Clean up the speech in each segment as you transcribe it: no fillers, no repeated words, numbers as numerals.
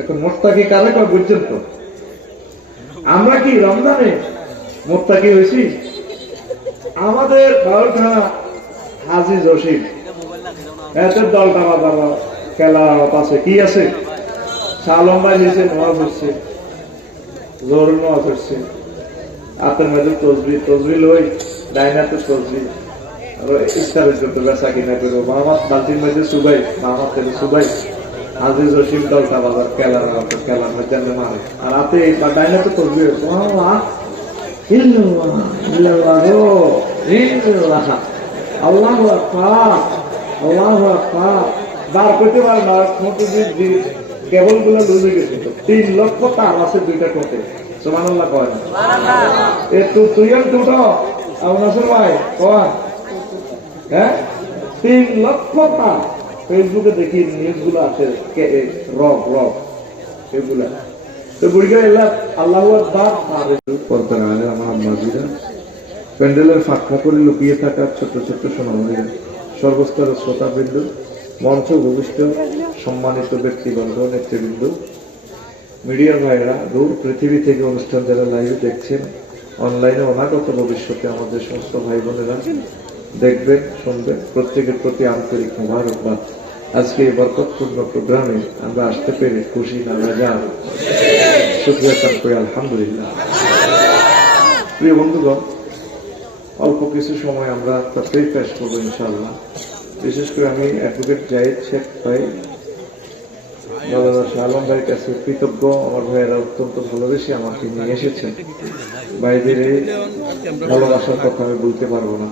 এখন মোত্তাকি কারে কয় বুঝছেন তো? আমরা কি রমজানে মোত্তাকি হয়েছি? আমাদের বাউলখানা হাজি জসিম এদের দলটা বাবা খেলা পাশে কি আছে, শালম ভাই দিয়েছে, নামাজ হচ্ছে, জোর নামাজ হচ্ছে, হাতের মধ্যে তসবি লই, ডাইনাতে তসবি, আর ইফতারের জন্য বেচা কিনা করবো, মামার বালতির মধ্যে সুবাই, মামার থেকে সুবাই, হাজি জসিম দলটা বাজার খেলার মধ্যে মারে, আর হাতে ডাইনাতে তসবি আল্লাহু আকবার আল্লাহু আকবার বার করতে পারে না, কেবল গুলো লুজে গেছে। 3 লক্ষ তার আছে 2টা কোটে, সুবহানাল্লাহ কয় না? তুই দুটো নাসির ভাই কয়, হ্যাঁ 3 লক্ষ তার। ফেসবুকে দেখি নিউজ গুলো আছে রব সেগুলা তো বুড়িগা এলা আল্লাহু আকবার আর করতেন আমার আম্মাজিরা, প্যান্ডেলের ফাঁকা করে লুকিয়ে থাকা ছোট ছোট সোনামণিরা, সর্বস্তরের শ্রোতাবৃন্দ, মঞ্চ ভূমিষ্ঠ সম্মানিত ব্যক্তিবর্গ, নেতৃবৃন্দ, মিডিয়ার ভাইরা, দূর পৃথিবী থেকে অনুষ্ঠান যারা লাইভ দেখছেন, অনলাইনে অনাগত ভবিষ্যতে আমাদের সমস্ত ভাই বোনেরা দেখবেন শুনবেন, প্রত্যেকের প্রতি আন্তরিক মোবারকবাদ। আজকে এই বরকতপূর্ণ প্রোগ্রামে আমরা আসতে পেরে খুশি না রাজা, শুকরিয়া জ্ঞাপন করি আলহামদুলিল্লাহ। প্রিয় বন্ধুগণ, অল্প কিছু সময় আমরা তাতেই পেশ করবো ইনশাআল্লাহ। বিশেষ করে আমি অ্যাডভোকেট জাহিদ শেখ ভাই, মাওলানা শাহ আলম ভাইয়ের কাছে কৃতজ্ঞ। আমার ভাইয়েরা অত্যন্ত ভালোবেসে আমাকে নিয়ে এসেছেন। ভাইদের এই ভালোবাসার কথা আমি বলতে পারবো না।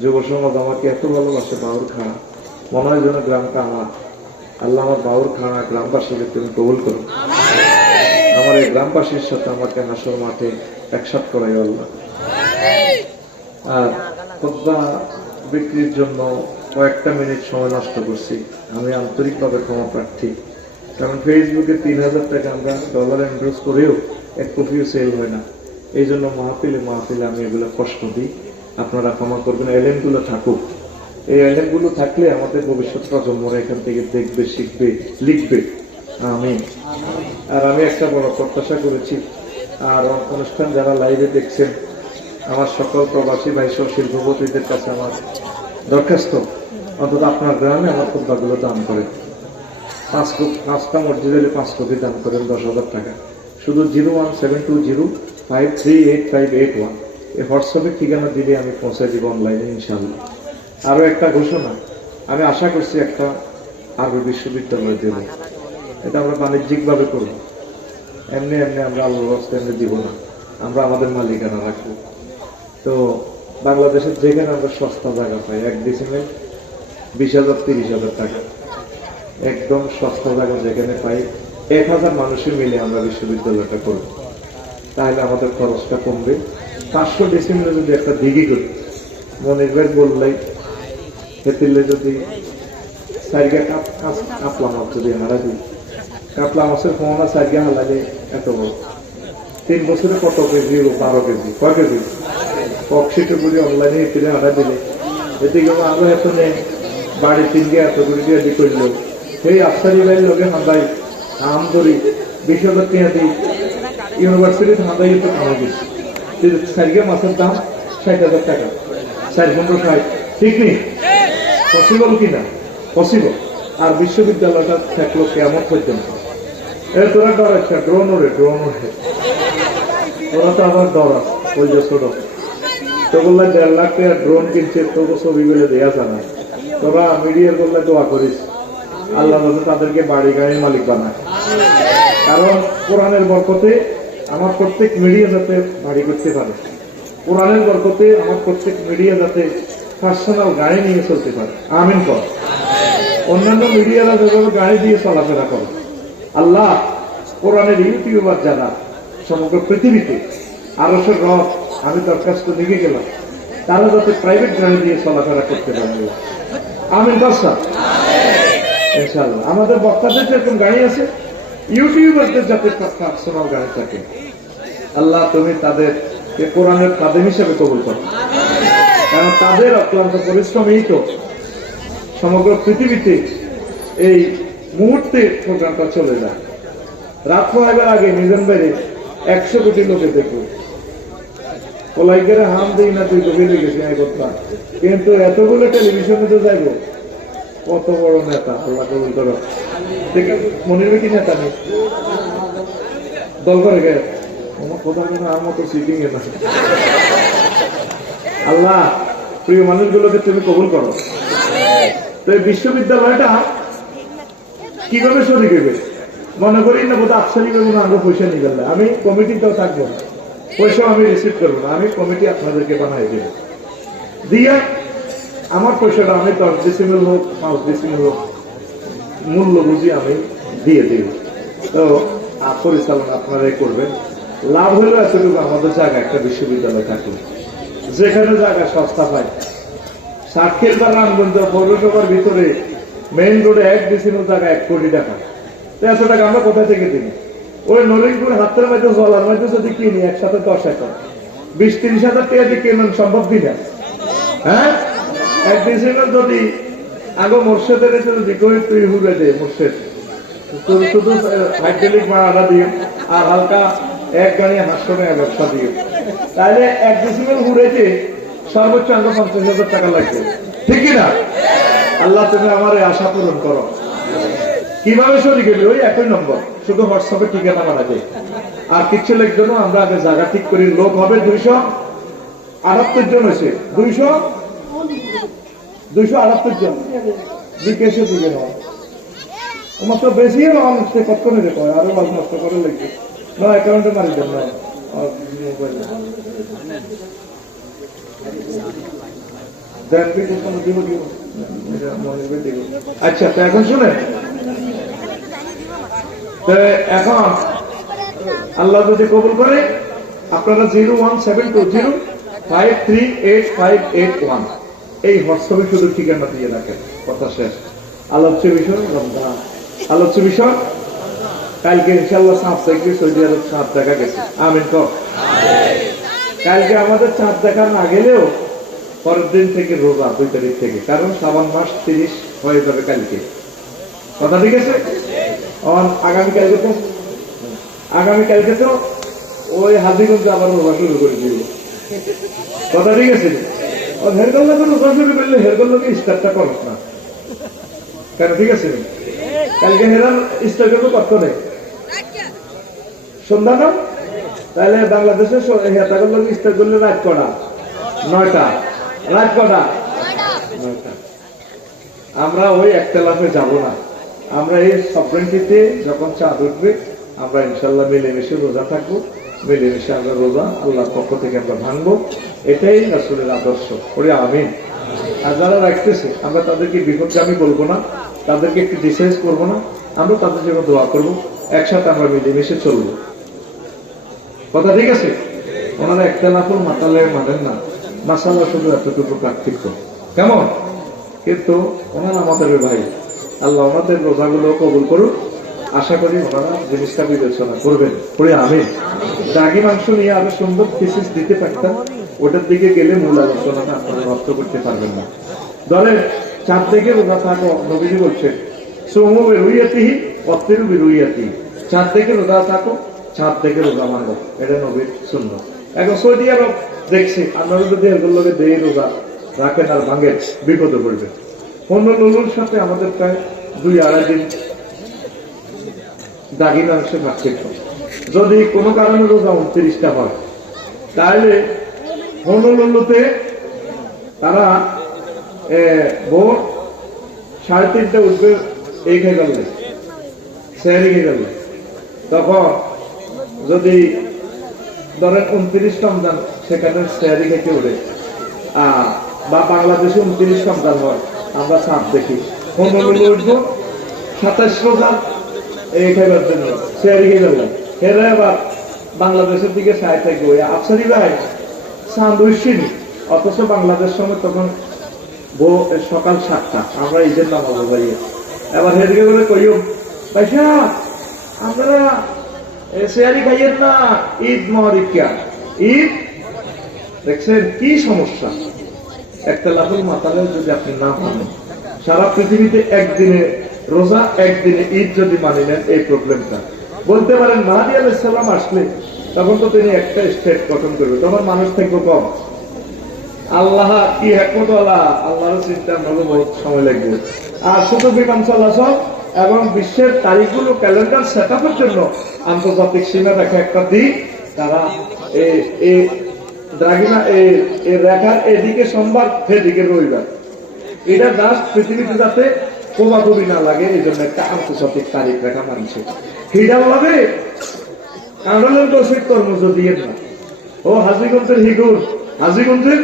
যুব সমাজ আমাকে এত ভালোবাসে, বাউর খানা মনে হয় যেন গ্রামটা আমার। আল্লাহ আমার বাউর খানা গ্রামবাসীকে তুমি কবুল করো। আমার এই গ্রামবাসীর সাথে আমাকে হাসর মাঠে একসাথ করাই আল্লাহ। আর খুতবা বিক্রির জন্য কয়েকটা মিনিট সময় নষ্ট করছি, আমি আন্তরিকভাবে ক্ষমা প্রার্থী। কারণ ফেসবুকে 3000 টাকা আমরা ডলার এন্ডোর্স করেও 1 কপিও সেল হয় না। এই জন্য মাহফিলে আমি এগুলো কষ্ট দিই, আপনারা ক্ষমা করবেন। এলেন গুলো থাকুক, এই এলেন গুলো থাকলে আমাদের ভবিষ্যৎ প্রজন্মরা এখান থেকে দেখবে, শিখবে, লিখবে। আর আমি একটা বড় প্রত্যাশা করেছি, আর অনুষ্ঠান যারা লাইভে দেখছেন, আমার সকল প্রবাসী ভাই সহ শিল্পপতিদের কাছে আমার দরখাস্ত, অন্তত আপনার গ্রামে আমার খুতবাগুলো দান করেন। 5টা মসজিদে 5 কোটি দান করেন, 10,000 টাকা। শুধু 01725385581 এই হোয়াটসঅ্যাপের ঠিকানা দিলে আমি পৌঁছে দিব অনলাইনে ইনশাআল্লাহ। আরো একটা ঘোষণা, আমি আশা করছি একটা আরবি বিশ্ববিদ্যালয় দেব। এটা আমরা বাণিজ্যিক ভাবে করবো, এমনি আমরা আল্লাহর রাস্তায় দিব না, আমরা আমাদের মালিকানা রাখবো। তো বাংলাদেশের যেখানে আমরা সস্তা জায়গা পাই, 1 ডিসিমেল 20,000-30,000 টাকা, একদম সস্তা জায়গা যেখানে পাই, 1000 মানুষের মিলে আমরা বিশ্ববিদ্যালয়টা করব। তাহলে আমাদের খরচটা কমবে। 500 ডিসিমেলে যদি একটা দিঘি করি, মনির ভাই বললেই খেতিলে যদি 4 কাপলা মাছ যদি হারা দিই, কাপলা মাছের ফোনা 4 হালালে এত বড় 3 বছরে কত কেজি? 12 কেজি। কয় কেজি? কক্সিটে করে অনলাইনে কিনে হারা দিলে এদিকে আরো এত নেই, বাড়ি 3 গে এত করে দিয়ে দি করলো, সেই আফসারি ভাইয়ের লগে হাঁদাই আম ধরি 20,000 টাকা দিই, ইউনিভার্সিটিতে হাঁদাই তো খাওয়া গেছি। 4 মাছের দাম 60,000 টাকা, 4-15 ঠিক নেই? পসিবল কিনা? পসিবল। আর বিশ্ববিদ্যালয়টা থাকলো কেমন পর্যন্ত? তোরা ডর আছে, ড্রোন ওরে তোরা তো আবার ডর আছে, ওই যে ছোট তো বললে 1.5 লাখ টাকা ড্রোন কিনছে, তবু ছবিগুলো দেওয়া জানা। তোরা মিডিয়ার বললে দোয়া করিস আল্লাহ তাদেরকে বাড়ি গাড়ির মালিক বানায়। কারণ কোরআনের বরকতে আমার প্রত্যেক মিডিয়া যাতে বাড়ি করতে পারে, কোরআনের বরকতে আমার প্রত্যেক মিডিয়া যাতে পার্সোনাল গাড়ি নিয়ে চলতে পারে। আমিন কর। অন্যান্য মিডিয়ারা যেভাবে গাড়ি দিয়ে চলাফেরা করে, আল্লাহ কোরআনের ইউটিউবার যারা সমগ্র পৃথিবীতে আরশের রব, আমি দরখাস্ত লিখে গেলাম, তারা যাতে প্রাইভেট গাড়ি দিয়ে চলাফেরা করতে পারে। আমিন বাদশা ইনশাআল্লাহ। আমাদের বক্তাদের যেরকম গাড়ি আছে, ইউটিউবারদের যাতে পার্সোনাল গাড়ি থাকে, আল্লাহ তুমি তাদের কোরআনের খাদেম হিসেবে কবুল করো। কারণ তাদের অক্লান্ত পরিশ্রমেই তো সমগ্র পৃথিবীতে এই মুহূর্তে প্রোগ্রামটা চলে যায়। রাত পোহাইবার আগে নিজাম বাইরে 100 কোটি লোকে দেখবো ওলাইকের হাম দিই না তুই তো বেড়ে গেছি এক কথা, কিন্তু এতগুলো টেলিভিশনে তো যাইব, কত বড় নেতা, আল্লাহ কবুল করো। মনির কি নেতা নেই দল করে গে আমার কথা আমার মতো সিটিং এ না। আল্লাহ প্রিয় মানুষগুলোকে তুমি কবুল করো। তো এই বিশ্ববিদ্যালয়টা কিভাবে শরীর দেবে মনে করি না, বোধ আফসারি করবো না, আমরা পয়সা নিয়ে গেলে আমি কমিটিতেও থাকবো না, পয়সা আমি রিসিভ করবো না, আমি কমিটি আপনাদেরকে বানাই দেব দিয়া আমার পয়সাটা আমি 10 ডিসিমেল হোক 5 ডিসিমেল হোক মূল্য বুঝি আমি দিয়ে দিব। তো পরিচালনা আপনারাই করবেন। লাভ হলো এতটুকু, আমাদের জায়গা একটা বিশ্ববিদ্যালয় থাকলো যেখানে জায়গা সস্তা পায়। সাক্ষীর বা রামগঞ্জ পৌরসভার ভিতরে মেইন রোডে 1 ডিসিমেল জায়গা 1 কোটি টাকা। এত টাকা আমরা কোথা থেকে দিই? ওই নলিনপুর হাতের মধ্যে জলার মধ্যে যদি কিনি একসাথে 10 একর 20-30 হাজার টাকা দিয়ে কেমন সম্ভব দিনা? হ্যাঁ, 1 ডিসিমেল যদি আগে মোর্শেদের যদি তুই হুবে দে মোর্শেদ শুধু হাইড্রোলিক মারাটা দিয়ে আর হালকা 1 গাড়ি হাসনে ব্যবসা দিয়ে, তাহলে 1 ডিসিমেল হুড়েতে সর্বোচ্চ 50,000 টাকা লাগবে, ঠিক কিনা? আল্লাহ তুমি আমার এই আশা পূরণ করো। কিভাবে সরি গেলি? ওই একই নম্বর, শুধু হোয়াটসঅ্যাপে ঠিকানা বানাবে আর কিচ্ছু লিখবে না। আমরা আগে জায়গা ঠিক করি, লোক হবে 278 জন হয়েছে, 278 জন বিকেশে দিকে নয় আমার তো বেশি নষ্ট কত নিতে পারে, আরো ভালো নষ্ট করে লাগবে না, অ্যাকাউন্টে মারি দেন না মোবাইলে আচ্ছা। তো এখন শুনে, এখন আল্লাহ যদি কবুল করে আপনারা 01720538581 এই হোয়াটসঅ্যাপে শুধু ঠিকানা দিয়ে রাখেন। কথা শেষ। আলোচ্য বিষয় রমজান, আলোচ্য বিষয় কালকে ইনশাল্লাহ 7 তারিখে সৌদি আরব চাঁদ দেখা গেছে। আমিন কর। কালকে আমাদের চাঁদ দেখা না গেলেও পরের দিন থেকে রোজা 2 তারিখ থেকে, কারণ শ্রাবণ মাস 30 হয়ে যাবে কালকে। কথা ঠিক আছে? আগামীকালকে তো ওই হাজিগঞ্জ আবার রোজা শুরু করে দিব। কথা ঠিক আছে? হেরগল্লাকে রোজা শুরু করলে হেরগল্লাকে স্টার্টটা করস না কেন? ঠিক আছে, কালকে হেরার স্টার্ট করবো কত নেই সন্ধ্যা না, তাহলে বাংলাদেশের হেতাগল্লাকে স্টার্ট করলে রাত কটা? 9টা। রাত কটা? 9টা। আমরা ওই একতলাফে যাব না, আমরা এই সফরেন্টিতে যখন চাঁদ উঠবে আমরা ইনশাল্লাহ মিলেমিশে রোজা থাকবো, মিলেমিশে আমরা রোজা আল্লাহর পক্ষ থেকে আমরা ভাঙবো। এটাই রাসূলের আদর্শ। ওরে আমিন। আর যারা রাখতেছে আমরা তাদেরকে বিপদগামী বলবো না, তাদেরকে একটু ডিসাইজ করবো না, আমরা তাদের জন্য দোয়া করবো, একসাথে আমরা মিলেমিশে চলবো। কথা ঠিক আছে? ওনারা একটা লাফল মাতালে মানেন না, মাসাল্লাহ শুধু এতটুকু পার্থক্য কেমন, কিন্তু ওনারা আমাদের ভাই। আল্লাহ আমাদের রোজাগুলো কবুল করুন। আশা করি ওনারা জিনিসটা বিবেচনা করবেন। পরে আমি দাগি মাংস নিয়ে আরো সুন্দর থিসিস দিতে পারতাম, ওটার দিকে গেলে মূল আলোচনাটা আপনারা রপ্ত করতে পারবেন না। ধরেন চাঁদ থেকে রোজা থাকো, নবীজি বলছেন সোমু বেরুইয়াতিহি অত্তিরু বেরুইয়াতিহি, চাঁদ থেকে রোজা থাকো, চাঁদ থেকে রোজা মানবো, এটা নবীর সুন্নাত। এখন সৌদি আরব দেখছি আপনারা যদি এগুলোকে দিয়ে রোজা রাখেন আর ভাঙেন বিপদে পড়বে। অন্য লুলুর সাথে আমাদের প্রায় 2-2.5 দিন দাগি মাংসের পার্থক্য। যদি কোনো কারণে রোজা 29টা হয়, তাহলে হনুলুতে তারা ভোর 3:30 উঠবে, এই খেয়ে গেল সেহারি খেয়ে গেল। তখন যদি ধরেন 29 রমজান সেখানে সেহারি খেতে উঠে, বা বাংলাদেশে 29 রমজান হয়, আমরা চাঁদ দেখি, হনুলুলে উঠবো 27 রোজা এই খাইবার জন্য সেহারি খেয়ে গেল। হেরে আবার বাংলাদেশের দিকে সাই থাকবে। আফসারি ভাই চাঁদ উঠছিনি, অথচ বাংলাদেশ সময় তখন সকাল 7টা, আমরা ঈদের নামাজ বাড়িয়ে এবার হেদিকে বলে কইও পয়সা আপনারা শেয়ারি খাইয়েন না, ঈদ মহারিকা ঈদ। দেখছেন কি সমস্যা? একটা লাফুল মাতালে যদি আপনি না মানেন, সারা পৃথিবীতে একদিনে রোজা একদিনে ঈদ যদি মানি নেন, এই প্রবলেমটা বলতে পারেন মাহদী আলাইহিস সালাম আসলে তখন তো তিনি একটা স্টেট গঠন করবে, তখন মানুষ থাকবে কম। আল্লাহ কি হিকমত ওয়ালা, আল্লাহর চিন্তা আমাকে বহুত সময় লাগবে। আর শুধু বিমান চলাচল এবং বিশ্বের তারিখগুলো ক্যালেন্ডার সেট আপের জন্য আন্তর্জাতিক সীমা রেখা একটা দিক, তারা এই দ্রাঘিমা এই রেখার এদিকে সোমবার সেদিকে রবিবার, এটা জাস্ট পৃথিবীতে যাতে কোবাকুবি না লাগে এই জন্য একটা আন্তর্জাতিক তারিখ রেখা মানছে। হিডা বলাবে কাঁড়লের দোষের কর্মজ দিয়ে না। ও হাজিগঞ্জের হিগুর, হাজিগঞ্জের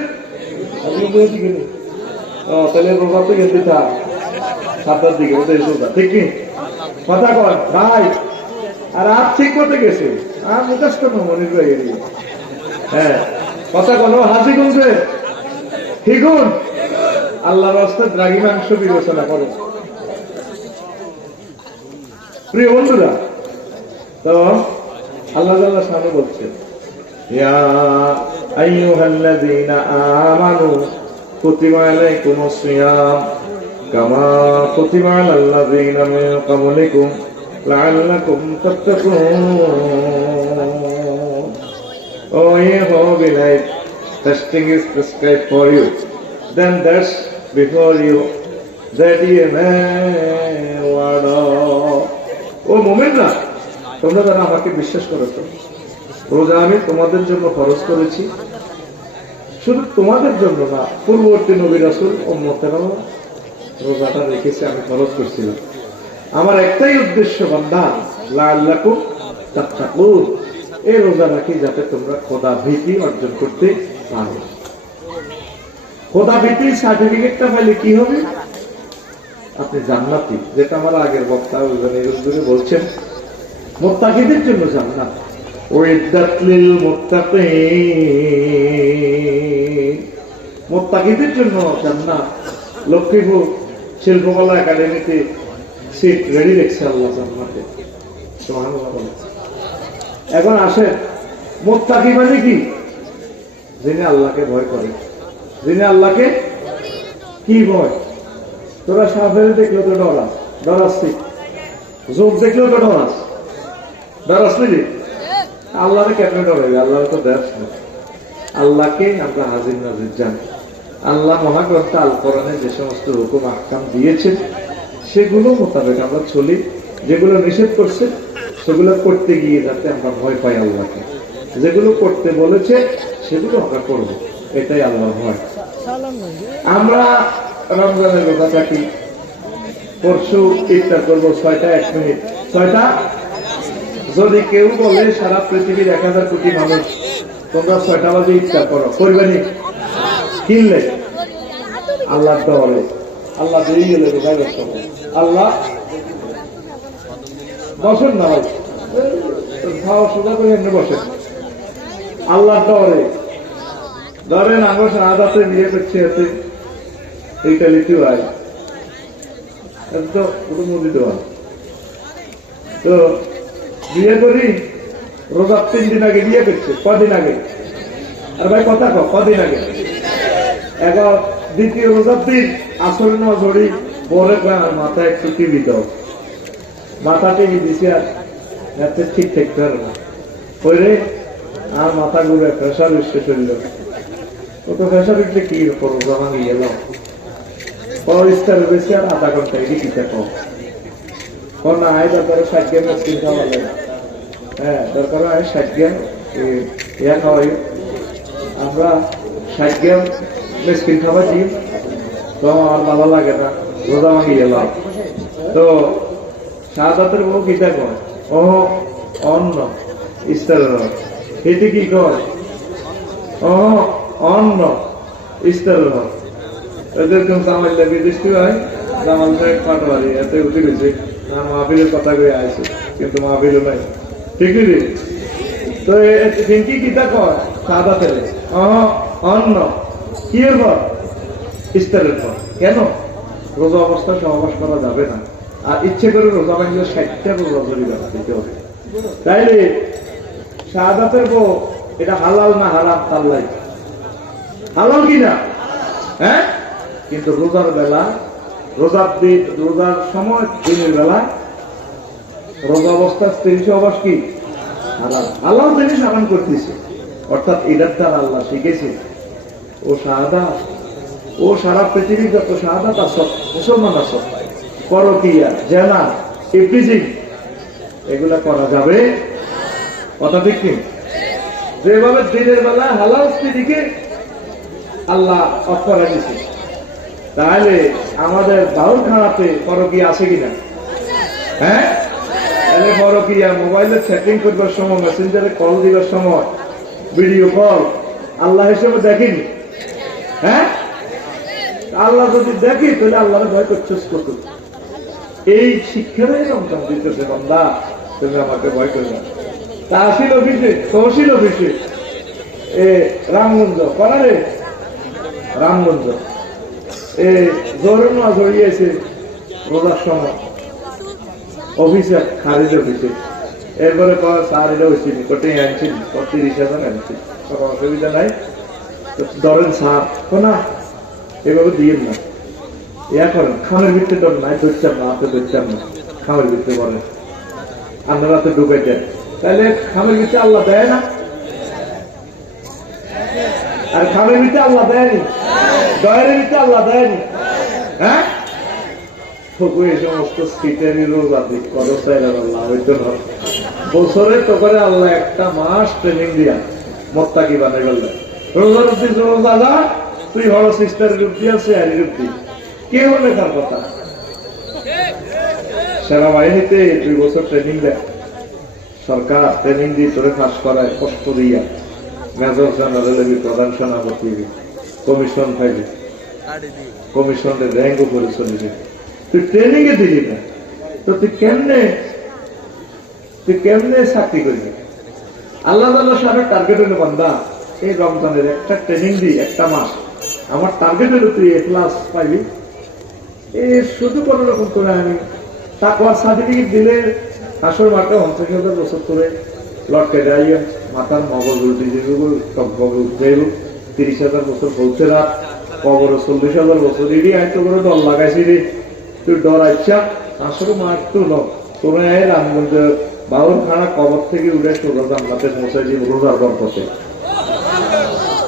তাহলে রোজা তো গেছে তা 7টার দিকে ওদের রোজা, ঠিক কি কথা কয় ভাই? আর আপ ঠিক মতো গেছে, আর মুখস্থ মনির রয়ে গেছে। হ্যাঁ কথা বলো, হাজিগঞ্জে হিগুন আল্লাহর রাস্তায় দ্রাঘিমাংশ বিবেচনা করে। প্রিয় বন্ধুরা, তো আল্লাহ তাআলা সামনে বলছেন, ইয়া আইয়ুহাল্লাযীনা আমানু কুতিবা আলাইকুমুস সিয়াম কামা কুতিবা আলাল্লাযীনা মিন ক্বাবলিকুম লাআল্লাকুম তাত্তাকুন। Oh, ye who believe, fasting is prescribed for you. Then that's before you, that ye may ward off. Oh, মুমিনরা, তোমরা যারা আমাকে বিশ্বাস করেছো, রোজা আমি তোমাদের জন্য ফরজ করেছি। শুধু তোমাদের জন্য না, পূর্ববর্তী নবী রাসূল উম্মতেরাও রোজাটা রেখেছে, আমি ফরজ করছিলাম। আমার একটাই উদ্দেশ্য, বান্দা লাআল্লাকুম তাত্তাকুন, এই রোজা রাখি যাতে তোমরা খোদা ভীতি অর্জন করতে পারো। খোদা ভীতির সার্টিফিকেটটা পাইলে কি হবে? আপনি জান্নাতি, যেটা আমার আগের বক্তা বলছেন, মুত্তাকিদের জন্য জান্নাত। উইদ্দাত লিল মুত্তাকিন, মুত্তাকিদের জন্য জান্নাত। লক্ষ্মীপুর শিল্পকলা একাডেমিতে সিট রেডি রেখেছে আল্লাহ জান্নাতে। সুবহানাল্লাহ। এখন আসেন, মুত্তাকি মানে কি? যিনি আল্লাহকে ভয় করে, যিনি আল্লাহকে কি ভয়? তোরা সাপের দেখলো তো ডরাস, ডরাসি, যোগ দেখলেও তো ডরাস, ডরাস নাকি? আল্লাহরে কেমনে ডরাবে? আল্লাহ তো দেশ না। আল্লাহকে আমরা হাজির নাজির জানি। আল্লাহ মহাগ্রন্থ আল কোরআনে যে সমস্ত হুকুম আহকাম দিয়েছেন সেগুলো মোতাবেক আমরা চলি। যেগুলো নিষেধ করছে সেগুলো করতে গিয়ে যাতে আমরা ভয় পাই আল্লাহকে, যেগুলো করতে বলেছে সেগুলো আমরা করব, এটাই আল্লাহর ভয়। আমরা রমজানের রোজা থাকি, পরশু ইফতার করবো 6টা 1 মিনিট, 6টা। যদি কেউ বলে সারা পৃথিবীর 1000 কোটি মানুষ তোমরা 6টা বাজে ইফতার করো, করবেনি? কিনলে আল্লাহ ডরে, আল্লাহ দিয়ে গেলে রোজায় ব্যস্ত, আল্লাহ বসেন না ভাই, খাওয়া সোজা করে এমনি বসেন। আল্লাহ ডরে, ধরেন আমার শাহাদাতে বিয়ে করছে, এতে এইটা লিখতে হয় তো মুদি দেওয়া। তো বিয়ে করি, রোজার 3 দিন আগে বিয়ে করছে, কদিন আগে? আর ভাই কথা কদিন আগে? এবার দ্বিতীয় রোজার দিন আসর নজরি বরে মাথায় একটু টিভি দাও, মাথা টিভি দিছে, আর ঠিক থাকতে পারে না, ওই রে আর মাথা ঘুরে প্রেশার উঠছে শরীর। ও তো প্রেশার উঠলে কি করবো, জমা নিয়ে এলাম পরিষ্কার বেশি আর আধা ঘন্টা এটি কি থাকো না আয় দরকার 60 গ্রাম মেসকিন খাওয়া লাগে। হ্যাঁ দরকার হয় 60 গ্রাম ইয়া খাওয়াই, আমরা 60 গ্রাম মেসকিন খাওয়া দিই তো আর ভালো লাগে না, রোজা ভাঙি এলাম। তো শাহাদাতের বউ কিটা কয়? ও অন্ন ইস্তারের, এটি কি কয়? ও অন্ন ইস্তারের। এদেরকম জামাইলে বিদৃষ্টি হয়, জামাল সাহেব পাটোয়ারি এতে উঠে গেছে, মাহফিলের কথা কয়ে আসে, কিন্তু মাহফিলও নাই, ঠিক আছে? তো কি কিতা কয়? শাহাদাতের অন্ন কি এর পর? ইস্তারের পর। কেন? রোজা অবস্থা সহবাস করা যাবে না, আর ইচ্ছে করে রোজা ভাঙলে 60টা রোজা জরিমানা দিতে হবে। তাইলে শাহাদাতের বউ এটা হালাল না হারাম? তাল্লাই হালাল কিনা? হ্যাঁ, কিন্তু রোজার বেলা, রোজার দিন, রোজার সময় দিনের বেলা রোজা অবস্থা স্ত্রী সহবাস কি হারাম, আল্লাহ জিনিস হারাম করতেছে। অর্থাৎ এটার দ্বারা আল্লাহ শিখেছে ও শাহাদা, ও সারা পৃথিবীর যত শাহাদাত আছে মুসলমান আছে, পরকীয়া, জেনা, ইফটিজিং এগুলা করা যাবে, কথা ঠিক কি? যেভাবে দিনের বেলা হালাল স্ত্রীকে আল্লাহ অফ করে দিছে, তাহলে আমাদের বাউল খানাতে পরকীয়া আছে কিনা? হ্যাঁ, তাহলে পরকীয়া মোবাইলে সেটিং করবার সময়, মেসেঞ্জারে কল দিবার সময়, ভিডিও কল আল্লাহ হিসেবে দেখিনি। হ্যাঁ, আল্লাহ যদি দেখি তাহলে আল্লাহর ভয় করছিস কত। এই শিক্ষাটাই রমজান দিতেছে, বান্দা তুমি আমাকে ভয় করবে না। তাহসিল অফিসে, তহসিল অফিসে রামগঞ্জ করারে, রামগঞ্জ জোরনা জড়িয়েছে রোজার সময় অফিসে, খারিজ অফিসে। এরপরে স্যার এটা হয়েছিল, কোটাই আনছিল 30,000 আনছিল, কোনো অসুবিধা নাই, ধরেন স্যার না এভাবে দিয়ে না, ইয়া করেন খামের ভিতরে ডর নাই, ধরতাম না, হাতে ধরতাম না, খামের ভিতরে করেন, আপনার হাতে ঢুকে দেন, তাহলে খামের ভিতরে আল্লাহ দেয় না? আর খামের ভিতরে আল্লাহ দেয়নি, দয়ের ভিতরে আল্লাহ দেয়নি। হ্যাঁ, এই সমস্ত সিটেরই রোজা দিক করো চাইলেন আল্লাহ হইতো না। বছরে তো করে আল্লাহ একটা মাস ট্রেনিং দিয়া মোত্তাকি বানাই গেল। রোজার দিন রোজা যা, তুই হলো সিস্টারের রূপ দিয়া শেয়ারের রূপ দি, কে বলে তার কথা? সেনাবাহিনীতে 2 বছর ট্রেনিং দেয় সরকার, ট্রেনিং দিয়ে তোরে ফাঁস করায় কষ্ট দিয়া, মেজর জেনারেল প্রধান সেনাপতি কমিশন থাকবে, কমিশনের র্যাঙ্ক উপরে চলে যাবে, তুই ট্রেনিং এ দিলি না তো তুই কেমনে চাকরি করবি? আল্লাহ সাহেবের টার্গেট হলো বান্দা এই রমজানের একটা ট্রেনিং দিই, একটা মাস, আমার টার্গেট হলো তুই A+ পাইবি। শুধু কোন রকম করে আমি তাকওয়ার সার্টিফিকেট দিলে আসর মাঠে 50,000 বছর করে লটকে যাইয়া মাথার মগজ উল্টে যাইব, সব মগজ উঠে যাইব, 30,000 বছর বলছে রাত, কবর 40,000 বছর, এটি আয়তো করে ডর লাগাইছি রে, তুই ডর আইসা আসর মাঠ তো তোরা রামগঞ্জের বাউল খানা কবর থেকে উঠে সোজা জান্নাতে পৌঁছাই দিব রোজার বরকতে।